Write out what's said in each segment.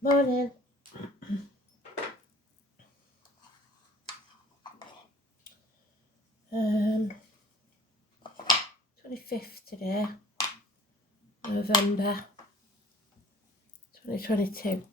Morning. 25th today, November 2022.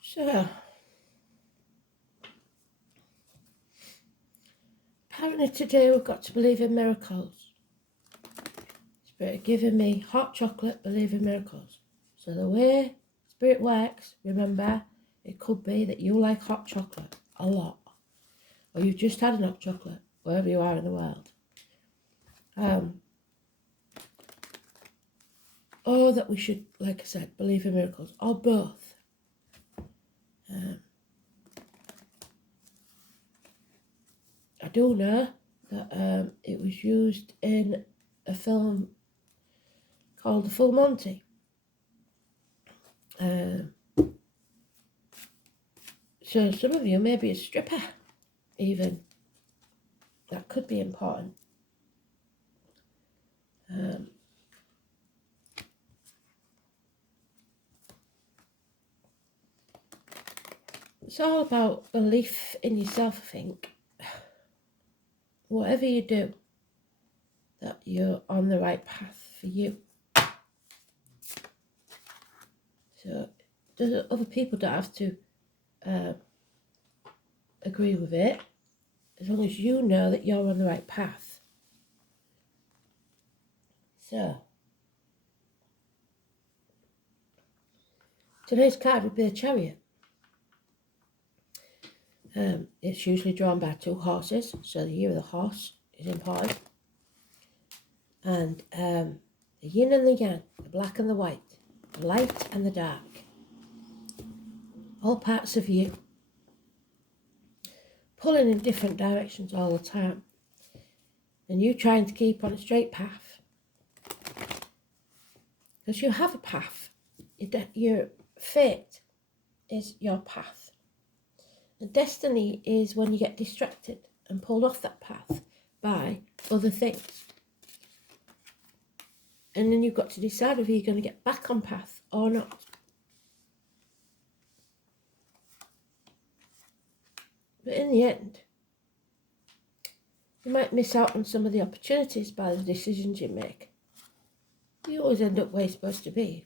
So, apparently today we've got to believe in miracles. Spirit giving me hot chocolate, believe in miracles. So the way Spirit works, remember, it could be that you like hot chocolate a lot. Or you've just had a hot chocolate, wherever you are in the world. Or that we should, like I said, believe in miracles. Or both. I do know that it was used in a film called The Full Monty. So some of you may be a stripper, even. That could be important. It's all about belief in yourself, I think. Whatever you do, that you're on the right path for you. So other people don't have to agree with it, as long as you know that you're on the right path. So, today's card would be a Chariot. It's usually drawn by two horses, so the year of the horse is important. And the yin and the yang, the black and the white, the light and the dark. All parts of you. Pulling in different directions all the time. And you trying to keep on a straight path. Because you have a path. Your fate is your path. The destiny is when you get distracted and pulled off that path by other things. And then you've got to decide whether you're going to get back on path or not. But in the end, you might miss out on some of the opportunities by the decisions you make. You always end up where you're supposed to be.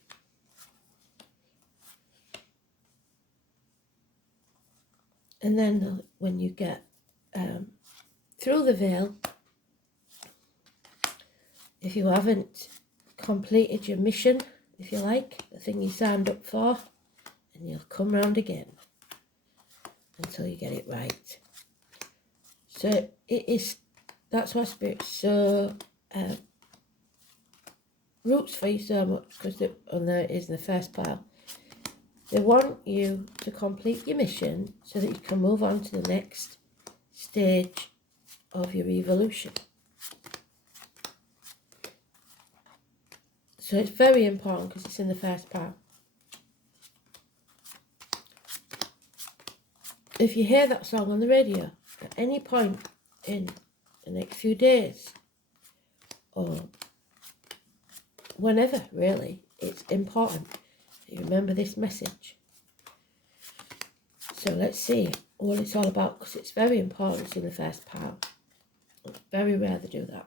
And then when you get through the veil, if you haven't completed your mission, if you like, the thing you signed up for, and you'll come round again until you get it right. So that's why Spirit's so roots for you so much, because there it is in the first pile. They want you to complete your mission so that you can move on to the next stage of your evolution. So it's very important because it's in the first pile. If you hear that song on the radio at any point in the next few days, or whenever really, it's important that you remember this message. So let's see what it's all about, because it's very important. It's in the first pile. It's very rare to do that.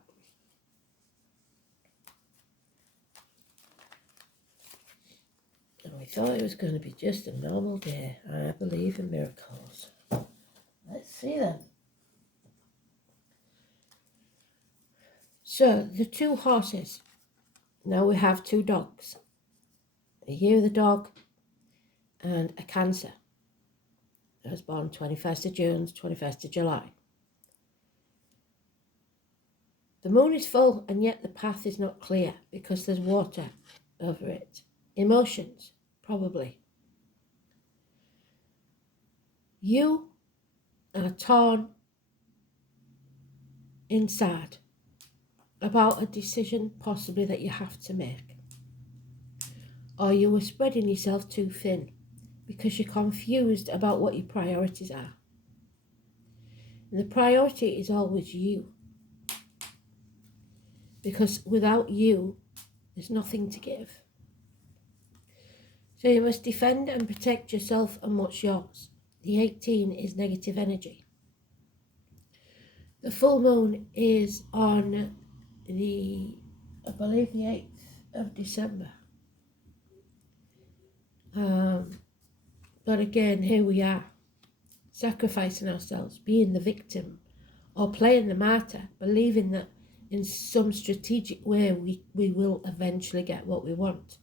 And we thought it was going to be just a normal day. I believe in miracles. Let's see then. So the two horses. Now we have two dogs. A year of the dog and a Cancer. I was born 21st of June, 21st of July. The moon is full and yet the path is not clear because there's water over it. Emotions, probably. You are torn inside. about a decision possibly that you have to make. Or you were spreading yourself too thin because you're confused about what your priorities are. And the priority is always you. Because without you, there's nothing to give. So you must defend and protect yourself and what's yours. The 18 is negative energy. The full moon is on I believe the 8th of December. But again, here we are, sacrificing ourselves, being the victim, or playing the martyr, believing that in some strategic way we will eventually get what we want.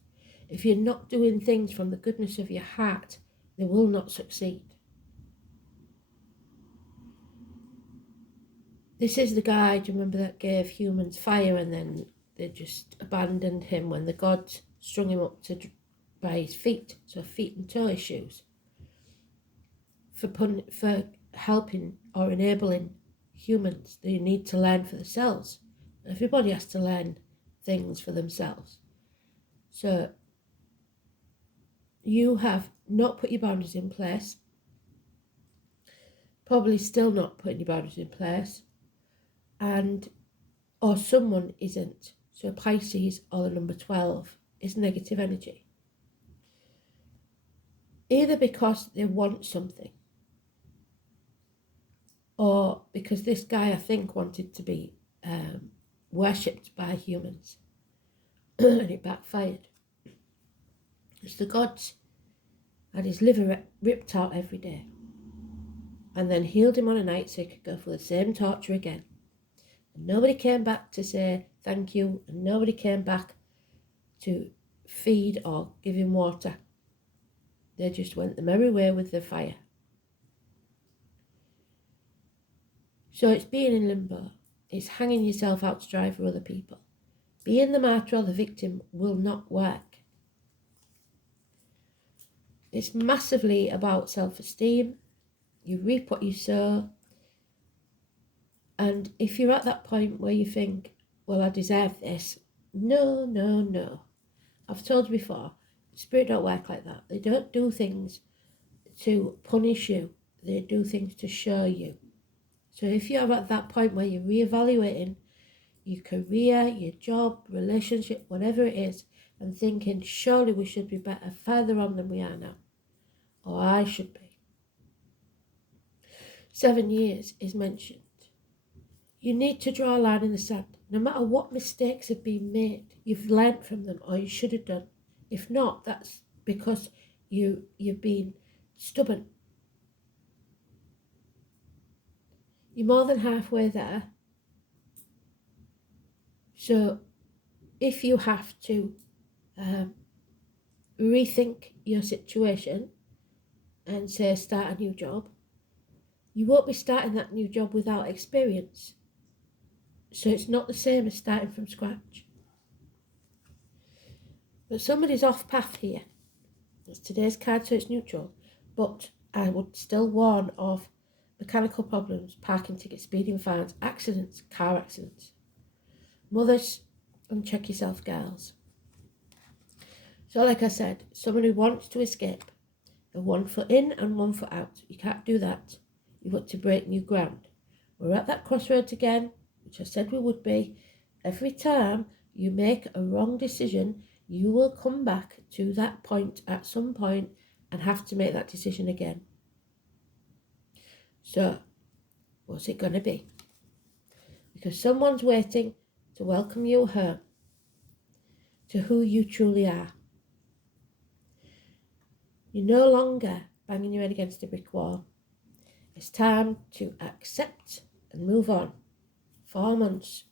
If you're not doing things from the goodness of your heart, they will not succeed. This is the guy, do you remember, that gave humans fire and then they just abandoned him when the gods strung him up by his feet, so feet and toe issues, for helping or enabling humans. They need to learn for themselves. Everybody has to learn things for themselves. So you have not put your boundaries in place, probably still not putting your boundaries in place, or someone isn't. So Pisces, or the number 12, is negative energy. Either because they want something, or because this guy, I think, wanted to be worshipped by humans and it backfired. It's the gods had his liver ripped out every day and then healed him on a night so he could go for the same torture again. And nobody came back to say thank you, and nobody came back to feed or give him water. They just went the merry way with the fire. So it's being in limbo. It's hanging yourself out to dry for other people. Being the martyr or the victim will not work. It's massively about self-esteem. You reap what you sow. And if you're at that point where you think, well, I deserve this. No, no, no. I've told you before, spirit don't work like that. They don't do things to punish you. They do things to show you. So if you're at that point where you're reevaluating your career, your job, relationship, whatever it is, and thinking, surely we should be better further on than we are now, or I should be. 7 years is mentioned. You need to draw a line in the sand. No matter what mistakes have been made, you've learnt from them, or you should have done. If not, that's because you've been stubborn. You're more than halfway there. So if you have to rethink your situation and say start a new job, you won't be starting that new job without experience. So it's not the same as starting from scratch. But somebody's off path here. It's today's card, so it's neutral. But I would still warn of mechanical problems, parking tickets, speeding fines, accidents, car accidents. Mothers, uncheck yourself, girls. So like I said, someone who wants to escape, a 1 foot in and 1 foot out. You can't do that. You've got to break new ground. We're at that crossroads again, which I said we would be. Every time you make a wrong decision, you will come back to that point at some point and have to make that decision again. So, what's it going to be? Because someone's waiting to welcome you home to who you truly are. You're no longer banging your head against a brick wall. It's time to accept and move on. 4 months.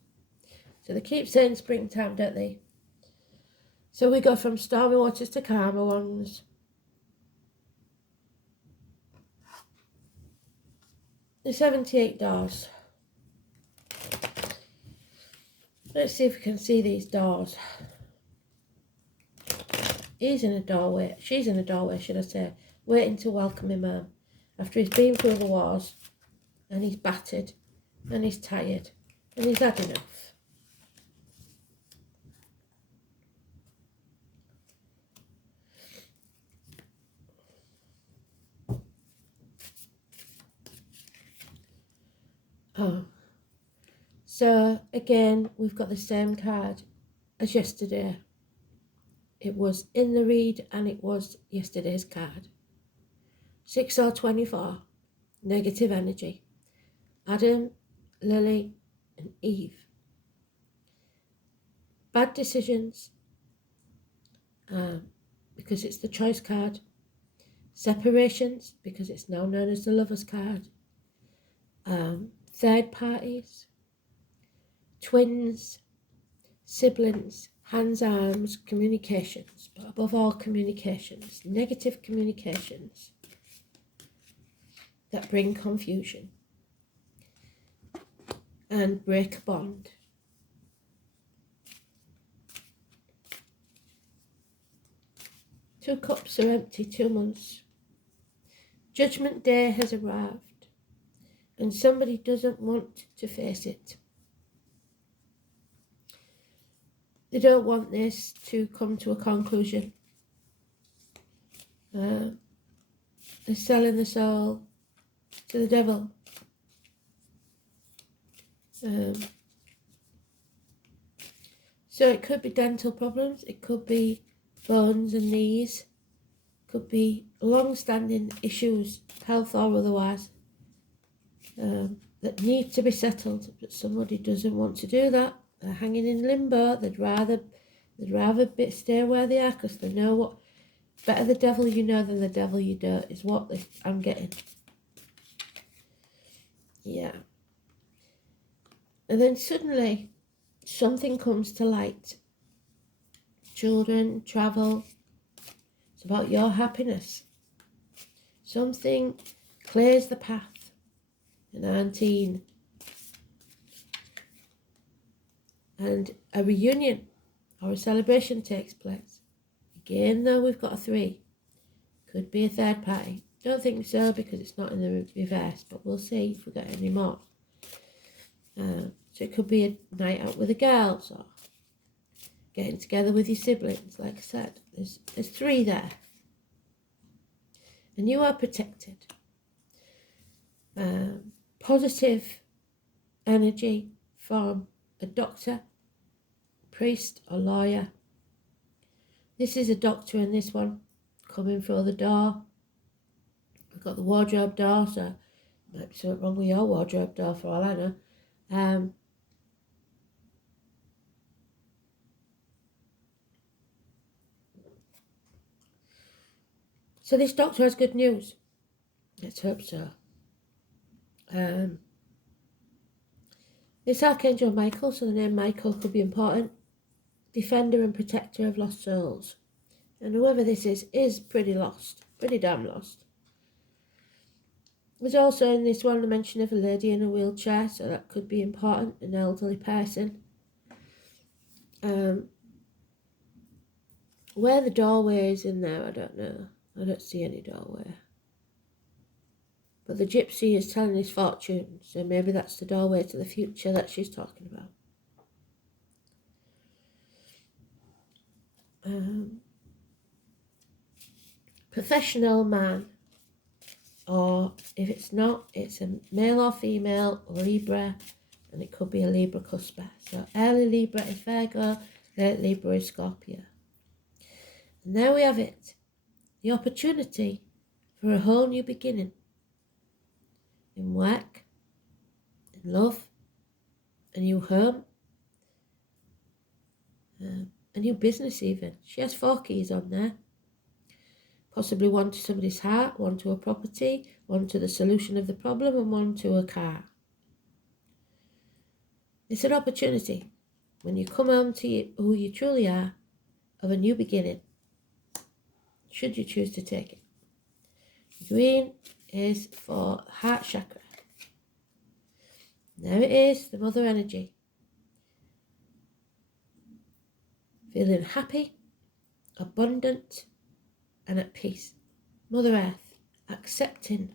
So they keep saying springtime, don't they? So we go from stormy waters to calmer ones. The 78 doors. Let's see if we can see these doors. He's in a doorway. She's in a doorway, should I say, waiting to welcome him home. After he's been through the wars, and he's battered, and he's tired, and he's had enough. Oh. So again, we've got the same card as yesterday. It was in the read and it was yesterday's card. 6 or 24, negative energy. Adam, Lily, and Eve. Bad decisions, because it's the choice card. Separations, because it's now known as the lover's card. Third parties, twins, siblings, hands, arms, communications, but above all communications, negative communications that bring confusion and break a bond. Two cups are empty, 2 months. Judgment Day has arrived and somebody doesn't want to face it. They don't want this to come to a conclusion. They're selling the soul to the devil. So it could be dental problems, it could be bones and knees, could be long-standing issues, health or otherwise, that need to be settled, but somebody doesn't want to do that. They're hanging in limbo. They'd rather stay where they are, because they know what better the devil you know than the devil you don't, is what I'm getting. Yeah. And then suddenly something comes to light. Children, travel. It's about your happiness. Something clears the path. An 19. And a reunion or a celebration takes place. Again, though, we've got a 3. Could be a third party. Don't think so, because it's not in the reverse, but we'll see if we get any more. So it could be a night out with the girls, or getting together with your siblings. Like I said, there's 3 there. And you are protected. Positive energy from a doctor, priest or lawyer. This is a doctor in this one, coming through the door. We've got the wardrobe door, so might be something wrong with your wardrobe door for all I know. So this doctor has good news. Let's hope so. It's Archangel Michael, so the name Michael could be important. Defender and protector of lost souls. And whoever this is pretty lost, pretty damn lost. There's also in this one the mention of a lady in a wheelchair, so that could be important, an elderly person. Where the doorway is in there, I don't know. I don't see any doorway. But the gypsy is telling his fortune, so maybe that's the doorway to the future that she's talking about. Professional man, or if it's not, it's a male or female, Libra, and it could be a Libra cusper. So early Libra is Virgo, late Libra is Scorpio. And there we have it, the opportunity for a whole new beginning. In work, in love, a new home, a new business even. She has 4 keys on there. Possibly one to somebody's heart, one to a property, one to the solution of the problem, and one to a car. It's an opportunity, when you come home to who you truly are, of a new beginning, should you choose to take it. Green is for heart chakra. There it is, the mother energy. Feeling happy, abundant, and at peace. Mother Earth, accepting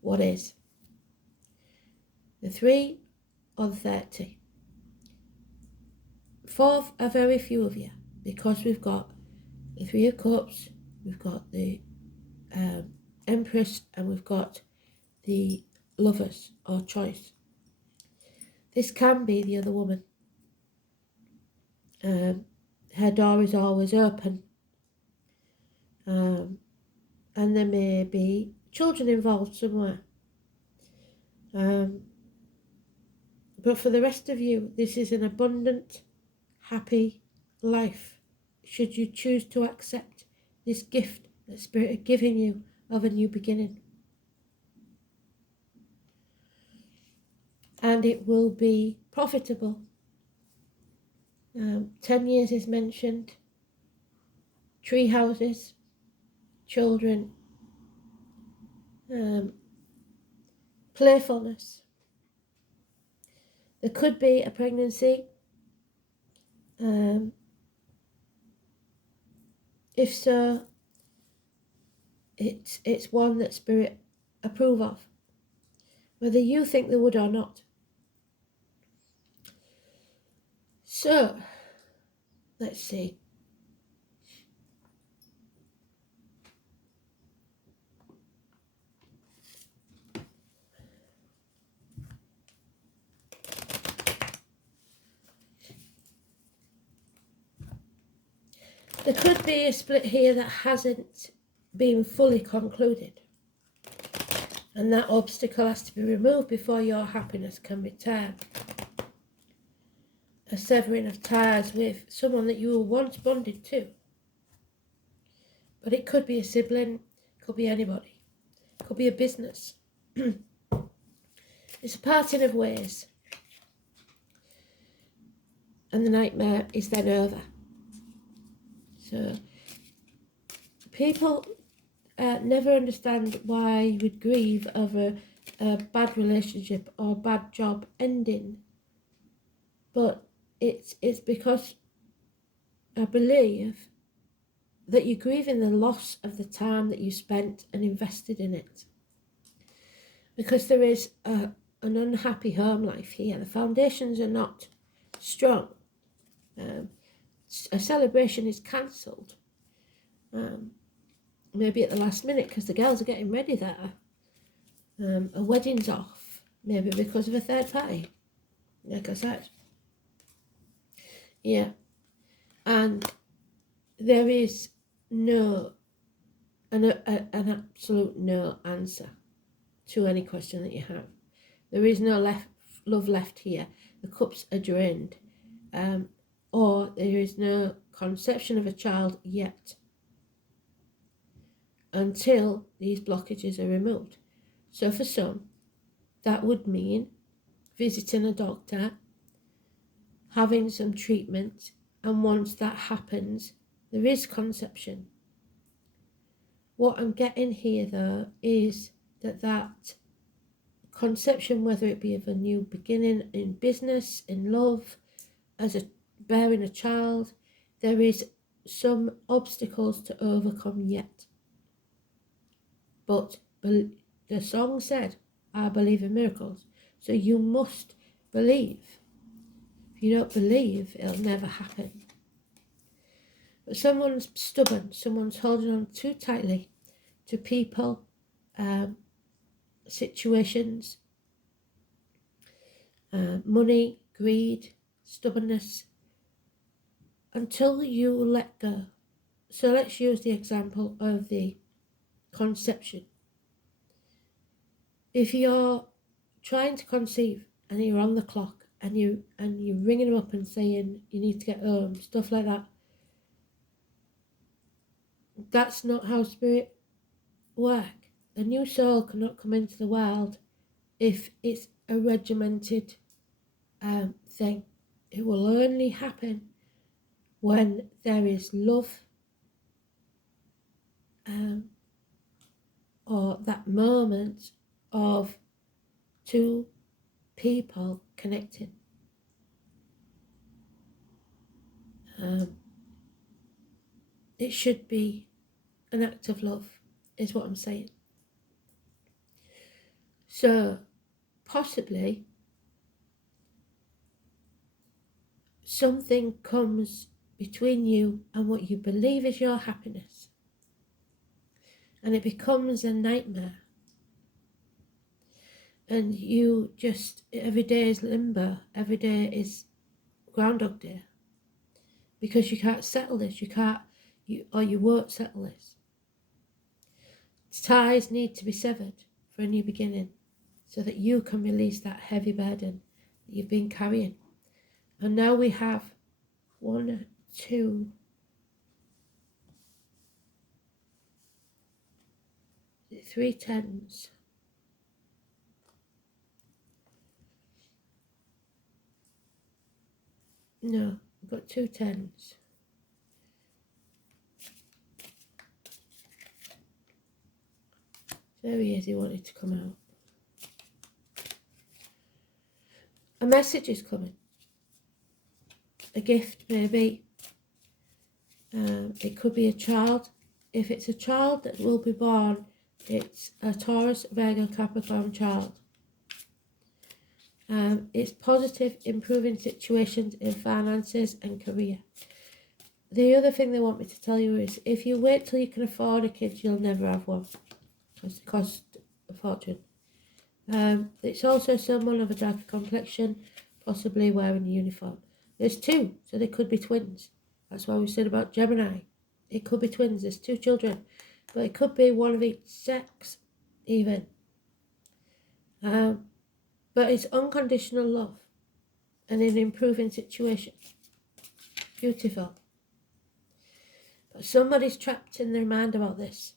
what is. The 3 or the 30. 4 are very few of you, because we've got the 3 of Cups, we've got the Empress, and we've got the lovers or choice. This can be the other woman. Her door is always open. And there may be children involved somewhere. But for the rest of you, this is an abundant, happy life, should you choose to accept this gift that Spirit is giving you of a new beginning. And it will be profitable. 10 years is mentioned, tree houses, children, playfulness. There could be a pregnancy. If so, it's one that Spirit approve of, whether you think they would or not. So, let's see. There could be a split here that hasn't been fully concluded, and that obstacle has to be removed before your happiness can return. A severing of ties with someone that you were once bonded to. But it could be a sibling, it could be anybody, it could be a business. It's a parting of ways. And the nightmare is then over. So, people never understand why you would grieve over a bad relationship or bad job ending. But it's because I believe that you're grieving the loss of the time that you spent and invested in it. Because there is an unhappy home life here. The foundations are not strong. A celebration is cancelled. Maybe at the last minute because the girls are getting ready there. A wedding's off. Maybe because of a third party. Like I said. Yeah. And there is an absolute no answer to any question that you have. There is no love left here. The cups are drained. Or there is no conception of a child yet until these blockages are removed. So for some, that would mean visiting a doctor, having some treatment, and once that happens, there is conception. What I'm getting here, though, is that conception, whether it be of a new beginning in business, in love, as a bearing a child, there is some obstacles to overcome yet. But the song said, I believe in miracles. So you must believe. If you don't believe, it'll never happen. But someone's stubborn, someone's holding on too tightly to people, situations, money, greed, stubbornness, until you let go. So let's use the example of the conception. If you're trying to conceive and you're on the clock and you're ringing them up and saying you need to get home, stuff like that, that's not how spirit work. A new soul cannot come into the world if it's a regimented thing. It will only happen when there is love, or that moment of two people connecting. It should be an act of love, is what I'm saying. So, possibly, something comes between you and what you believe is your happiness. And it becomes a nightmare. and you just, every day is limbo, every day is Groundhog Day, because you can't settle this, or you won't settle this. Ties need to be severed for a new beginning, so that you can release that heavy burden that you've been carrying. And now we have 1, 2, 3 tens. No, we've got 2 tens. There he is, he wanted to come out. A message is coming. A gift, maybe. It could be a child. If it's a child that will be born, it's a Taurus, Virgo, Capricorn child. It's positive, improving situations in finances and career. The other thing they want me to tell you is, if you wait till you can afford a kid, you'll never have one, because it costs a fortune. It's also someone of a darker complexion, possibly wearing a uniform. There's 2, so they could be twins. That's why we said about Gemini. It could be twins. There's 2 children, but it could be one of each sex, even. But it's unconditional love and an improving situation. Beautiful. But somebody's trapped in their mind about this.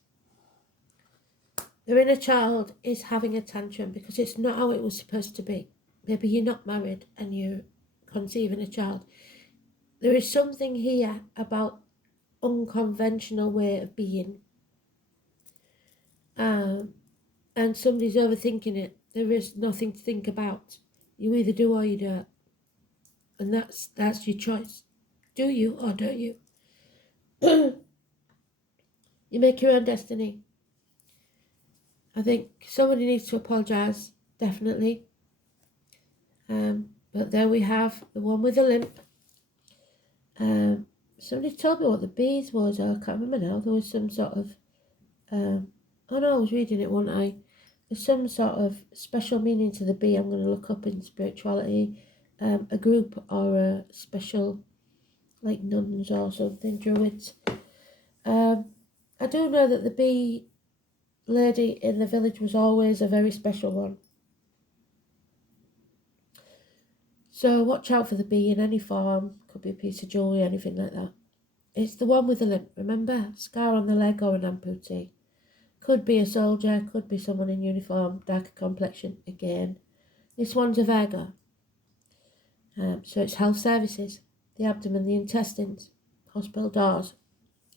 Their inner child is having a tantrum because it's not how it was supposed to be. Maybe you're not married and you're conceiving a child. There is something here about unconventional way of being. And somebody's overthinking it. There is nothing to think about. You either do or you don't. And that's your choice. Do you or don't you? You make your own destiny. I think somebody needs to apologise, definitely. But there we have the one with the limp. Somebody told me what the bees was. I can't remember now. There was some sort of... oh no, I was reading it, wasn't I? There's some sort of special meaning to the bee. I'm going to look up in spirituality. A group or a special, like nuns or something, druids. I do know that the bee lady in the village was always a very special one. So watch out for the bee in any form. Could be a piece of jewellery, anything like that. It's the one with the limp, remember? Scar on the leg or an amputee. Could be a soldier, could be someone in uniform, darker complexion, again. This one's a Virgo. So it's health services, the abdomen, the intestines, hospital doors,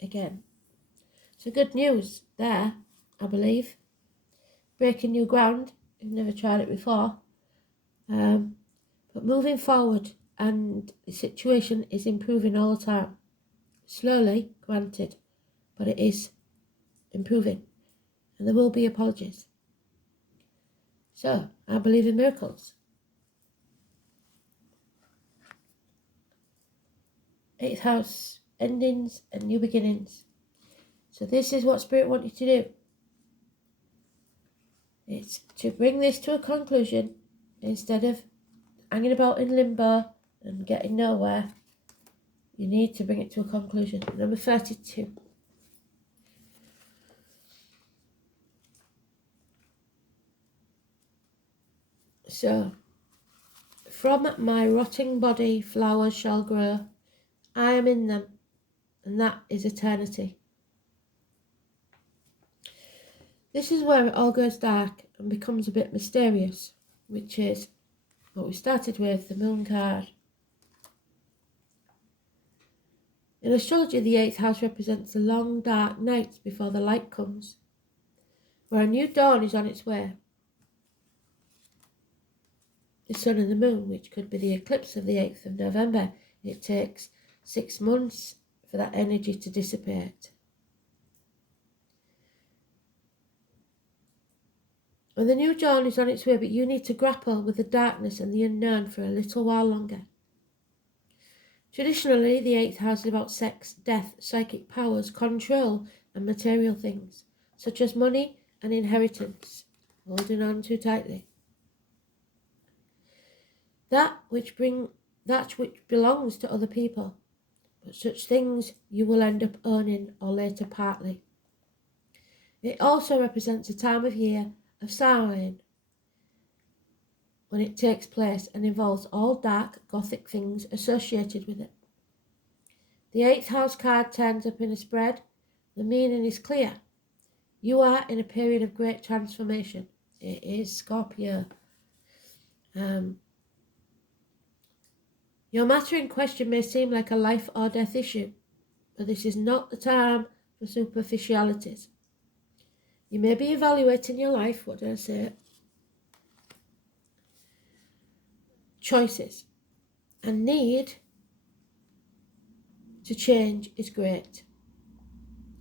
again. So good news there, I believe. Breaking new ground, you've never tried it before. But moving forward, and the situation is improving all the time. Slowly, granted, but it is improving. And there will be apologies. So, I believe in miracles. 8th house, endings and new beginnings. So this is what Spirit wants you to do. It's to bring this to a conclusion instead of hanging about in limbo and getting nowhere. You need to bring it to a conclusion. Number 32. So, from my rotting body flowers shall grow. I am in them, and that is eternity. This is where it all goes dark and becomes a bit mysterious, which is what we started with, the moon card. In astrology, the 8th house represents the long dark nights before the light comes, where a new dawn is on its way. The sun and the moon, which could be the eclipse of the 8th of November, it takes 6 months for that energy to dissipate. And the new dawn is on its way, but you need to grapple with the darkness and the unknown for a little while longer. Traditionally, the 8th house is about sex, death, psychic powers, control, and material things, such as money and inheritance. Holding on too tightly. that which belongs to other people, but such things you will end up owning or later partly. It also represents a time of year of Samhain, when it takes place and involves all dark Gothic things associated with it. The 8th house card turns up in a spread. The meaning is clear. You are in a period of great transformation. It is Scorpio. Your matter in question may seem like a life or death issue, but this is not the time for superficialities. You may be evaluating your life, choices, and need to change is great.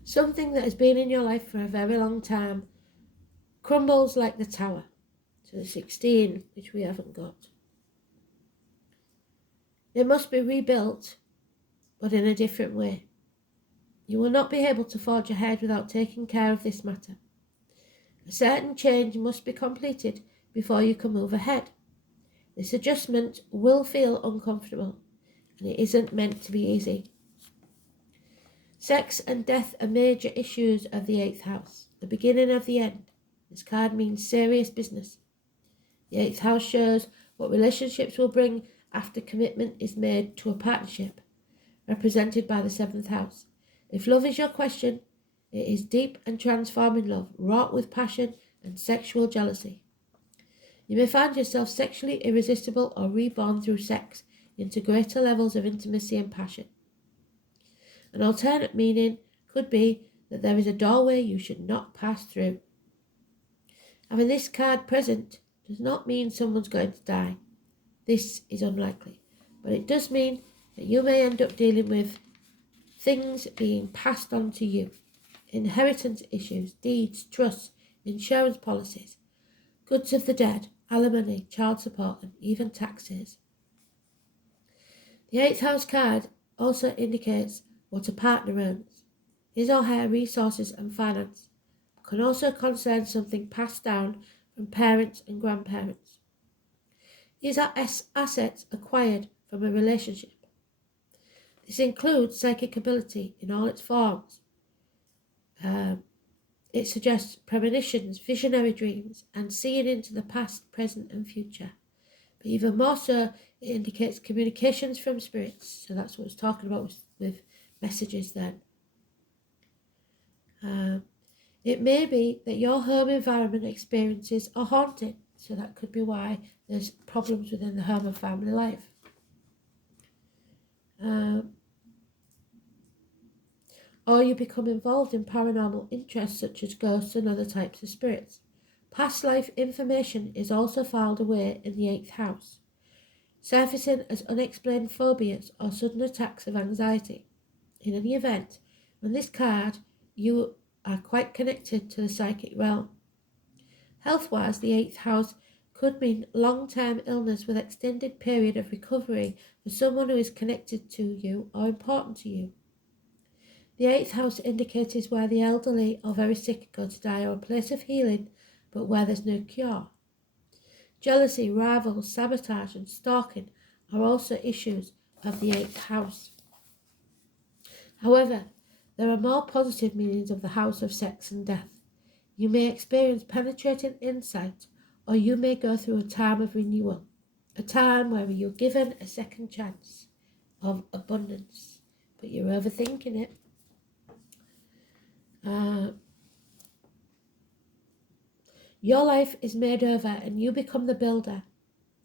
Something that has been in your life for a very long time crumbles like the tower to the 16, which we haven't got. It must be rebuilt, but in a different way. You will not be able to forge ahead without taking care of this matter. A certain change must be completed before you can move ahead. This adjustment will feel uncomfortable, and it isn't meant to be easy. Sex and death are major issues of the 8th house, the beginning of the end. This card means serious business. The 8th house shows what relationships will bring after commitment is made to a partnership, represented by the 7th house. If love is your question, it is deep and transforming love, wrought with passion and sexual jealousy. You may find yourself sexually irresistible or reborn through sex into greater levels of intimacy and passion. An alternate meaning could be that there is a doorway you should not pass through. Having this card present does not mean someone's going to die. This is unlikely, but it does mean that you may end up dealing with things being passed on to you. Inheritance issues, deeds, trusts, insurance policies, goods of the dead, alimony, child support, and even taxes. The 8th house card also indicates what a partner earns, his or her resources and finance, but can also concern something passed down from parents and grandparents. These are assets acquired from a relationship. This includes psychic ability in all its forms. It suggests premonitions, visionary dreams, and seeing into the past, present, and future. But even more so, it indicates communications from spirits. So that's what I was talking about with messages then. It may be that your home environment experiences are haunted. So that could be why there's problems within the home and family life. Or you become involved in paranormal interests such as ghosts and other types of spirits. Past life information is also filed away in the 8th house, surfacing as unexplained phobias or sudden attacks of anxiety. In any event, on this card, you are quite connected to the psychic realm. Health-wise, the 8th house could mean long-term illness with extended period of recovery for someone who is connected to you or important to you. The 8th house indicates where the elderly or very sick go to die, or a place of healing, but where there's no cure. Jealousy, rivals, sabotage, and stalking are also issues of the 8th house. However, there are more positive meanings of the house of sex and death. You may experience penetrating insight, or you may go through a time of renewal, a time where you're given a second chance of abundance, but you're overthinking it. Your life is made over and you become the builder.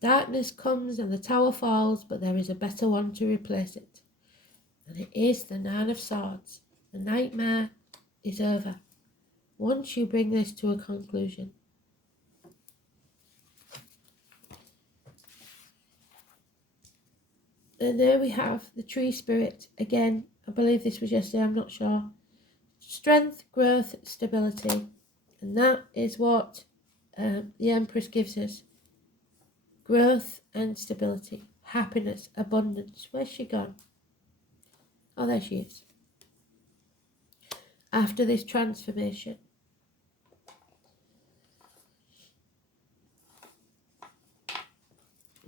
Darkness comes and the tower falls, but there is a better one to replace it. And it is the 9 of Swords. The nightmare is over once you bring this to a conclusion. And there we have the tree spirit. Again, I believe this was yesterday, I'm not sure. Strength, growth, stability. And that is what the Empress gives us. Growth and stability. Happiness, abundance. Where's she gone? Oh, there she is. After this transformation.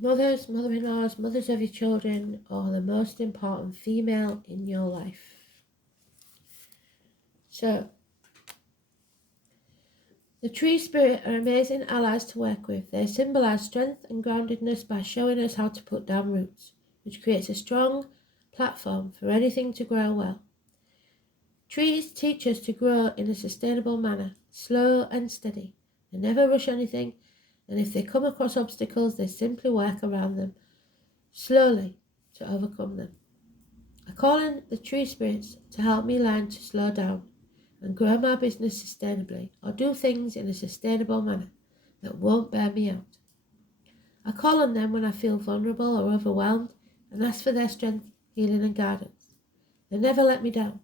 mothers, mother-in-laws, mothers of your children, or the most important female in your life. So, the tree spirit are amazing allies to work with. They symbolise strength and groundedness by showing us how to put down roots, which creates a strong platform for anything to grow well. Trees teach us to grow in a sustainable manner, slow and steady. They never rush anything, and if they come across obstacles, they simply work around them slowly to overcome them. I call in the tree spirits to help me learn to slow down and grow my business sustainably, or do things in a sustainable manner that won't bear me out. I call on them when I feel vulnerable or overwhelmed and ask for their strength, healing and guidance. They never let me down.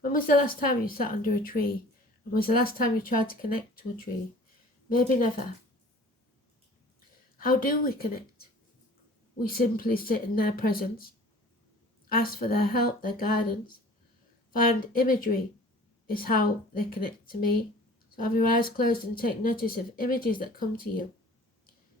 When was the last time you sat under a tree? And was the last time you tried to connect to a tree? Maybe never. How do we connect? We simply sit in their presence, ask for their help, their guidance, find imagery is how they connect to me. So have your eyes closed and take notice of images that come to you.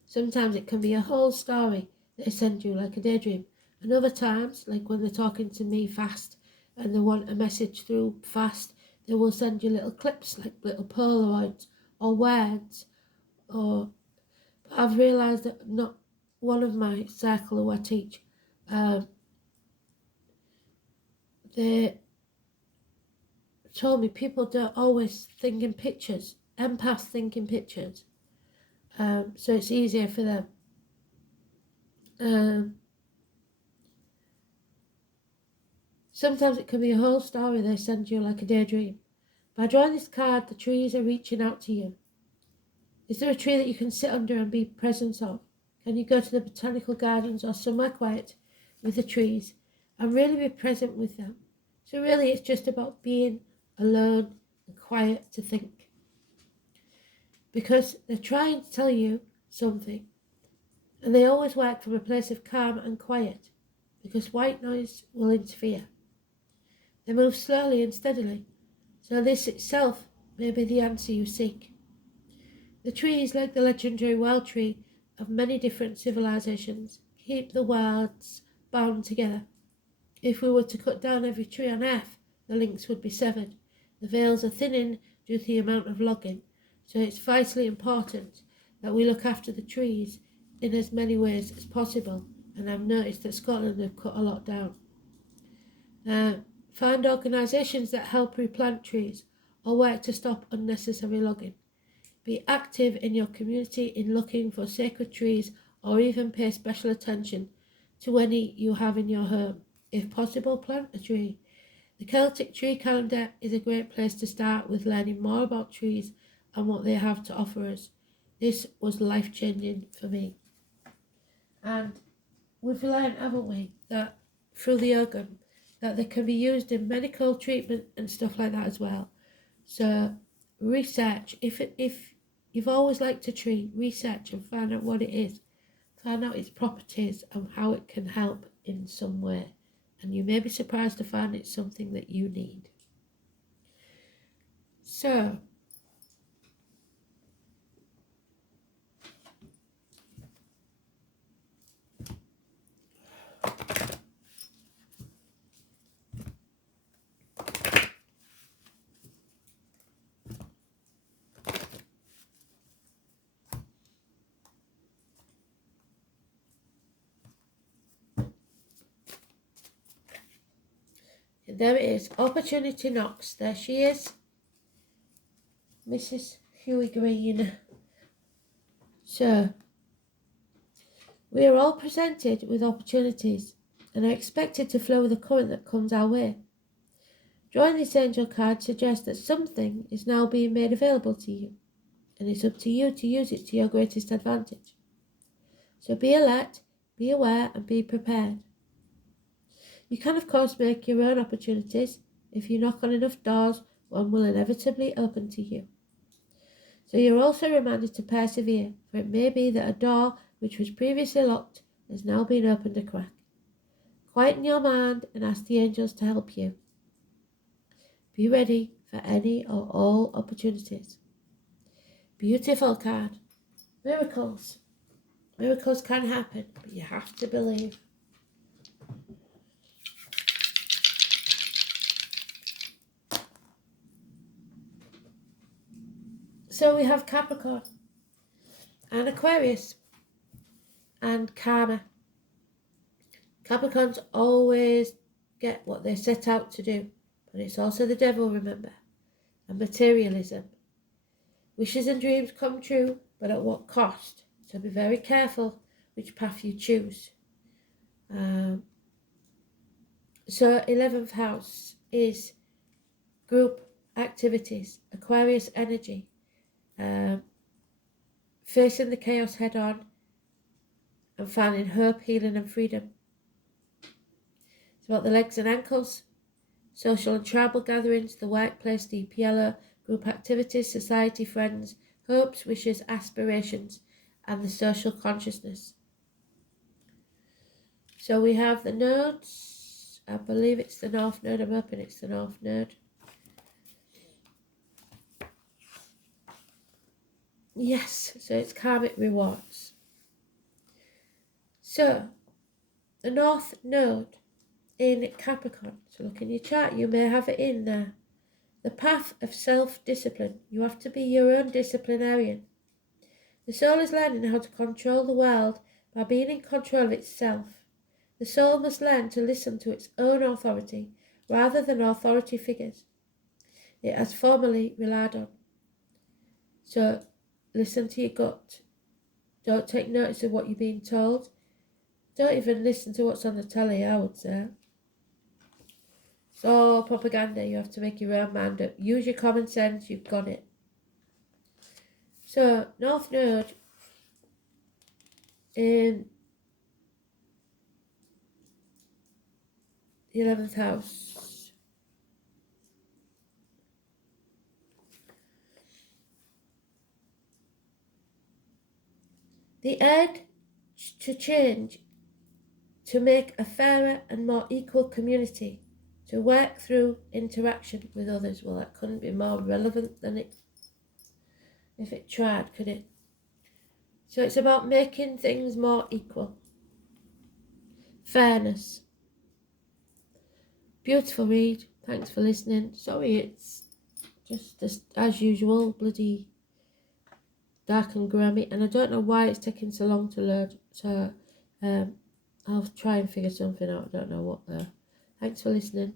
Sometimes it can be a whole story they send you like a daydream. And other times, like when they're talking to me fast and they want a message through fast, they will send you little clips like little Polaroids or words. Or I've realised that not one of my circle who I teach, they told me people don't always think in pictures. Empaths think in pictures. So it's easier for them. Sometimes it can be a whole story they send you like a daydream. By drawing this card, the trees are reaching out to you. Is there a tree that you can sit under and be present of? Can you go to the botanical gardens or somewhere quiet with the trees and really be present with them? So really it's just about being alone and quiet to think. Because they're trying to tell you something. And they always work from a place of calm and quiet, because white noise will interfere. They move slowly and steadily, so this itself may be the answer you seek. The trees, like the legendary world tree of many different civilizations, keep the worlds bound together. If we were to cut down every tree on Earth, the links would be severed. The veils are thinning due to the amount of logging, so it's vitally important that we look after the trees in as many ways as possible, and I've noticed that Scotland have cut a lot down. Find organisations that help replant trees or work to stop unnecessary logging. Be active in your community in looking for sacred trees, or even pay special attention to any you have in your home. If possible, plant a tree. The Celtic tree calendar is a great place to start with learning more about trees and what they have to offer us. This was life-changing for me. And we've learned, haven't we, that through the organ, that they can be used in medical treatment and stuff like that as well. So research, if you've always liked a tree, research and find out what it is. Find out its properties and how it can help in some way. And you may be surprised to find it's something that you need. So, there it is. Opportunity knocks. There she is. Mrs. Huey Green. So, we are all presented with opportunities and are expected to flow with the current that comes our way. Drawing this angel card suggests that something is now being made available to you, and it's up to you to use it to your greatest advantage. So be alert, be aware, and be prepared. You can, of course, make your own opportunities. If you knock on enough doors, one will inevitably open to you. So you're also reminded to persevere, for it may be that a door which was previously locked has now been opened a crack. Quieten your mind and ask the angels to help you. Be ready for any or all opportunities. Beautiful card. Miracles. Miracles can happen, but you have to believe. So we have Capricorn and Aquarius and karma. Capricorns always get what they set out to do, but it's also the devil, remember, and materialism. Wishes and dreams come true, but at what cost? So be very careful which path you choose. So 11th house is group activities, Aquarius energy, facing the chaos head on and finding hope, healing and freedom. It's about the legs and ankles, social and tribal gatherings, the workplace, deep yellow, group activities, society, friends, hopes, wishes, aspirations, and the social consciousness. So we have the nodes. I believe it's the North Node. I'm hoping it's the North Node. Yes, so it's karmic rewards. So, the North Node in Capricorn. So look in your chart, you may have it in there. The path of self-discipline. You have to be your own disciplinarian. The soul is learning how to control the world by being in control of itself. The soul must learn to listen to its own authority rather than authority figures it has formerly relied on. So listen to your gut. Don't take notice of what you're being told. Don't even listen to what's on the telly, I would say. It's all propaganda. You have to make your own mind up. Use your common sense. You've got it. So, North Node in the 11th house. The urge to change, to make a fairer and more equal community, to work through interaction with others. Well, that couldn't be more relevant than it, if it tried, could it? So it's about making things more equal. Fairness. Beautiful read. Thanks for listening. Sorry, it's just as usual, bloody dark and grimy, and I don't know why it's taking so long to load. So I'll try and figure something out. I don't know what though. Thanks for listening.